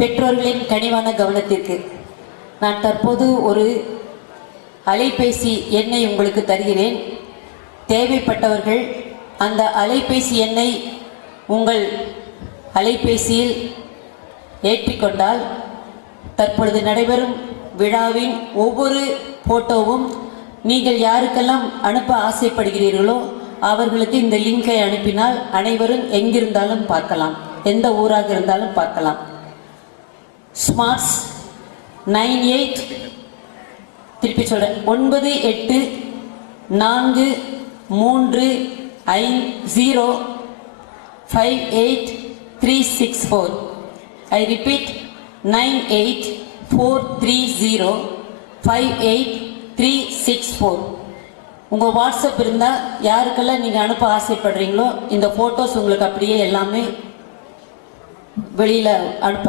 பெற்றோர்களின் கனிவான கவனத்திற்கு நான் தற்போது ஒரு அலைபேசி எண்ணை உங்களுக்கு தருகிறேன். தேவைப்பட்டவர்கள் அந்த அலைபேசி எண்ணை உங்கள் அலைபேசியில் ஏற்றிக்கொண்டால் தற்பொழுது நடைபெறும் விழாவின் ஒவ்வொரு போட்டோவும் நீங்கள் யாருக்கெல்லாம் அனுப்ப ஆசைப்படுகிறீர்களோ அவர்களுக்கு இந்த லிங்கை அனுப்பினால் அனைவரும் எங்கிருந்தாலும் பார்க்கலாம், எந்த ஊராக இருந்தாலும் பார்க்கலாம். ஸ்மார்ட்ஸ் 98 திருப்பி சொல்கிறேன் 9843505834. I repeat 9843058364. உங்கள் வாட்ஸ்அப் இருந்தால் யாருக்கெல்லாம் நீங்கள் அனுப்ப ஆசைப்படுறீங்களோ இந்த ஃபோட்டோஸ் உங்களுக்கு அப்படியே எல்லாமே வெளியில் அனுப்பலாம்.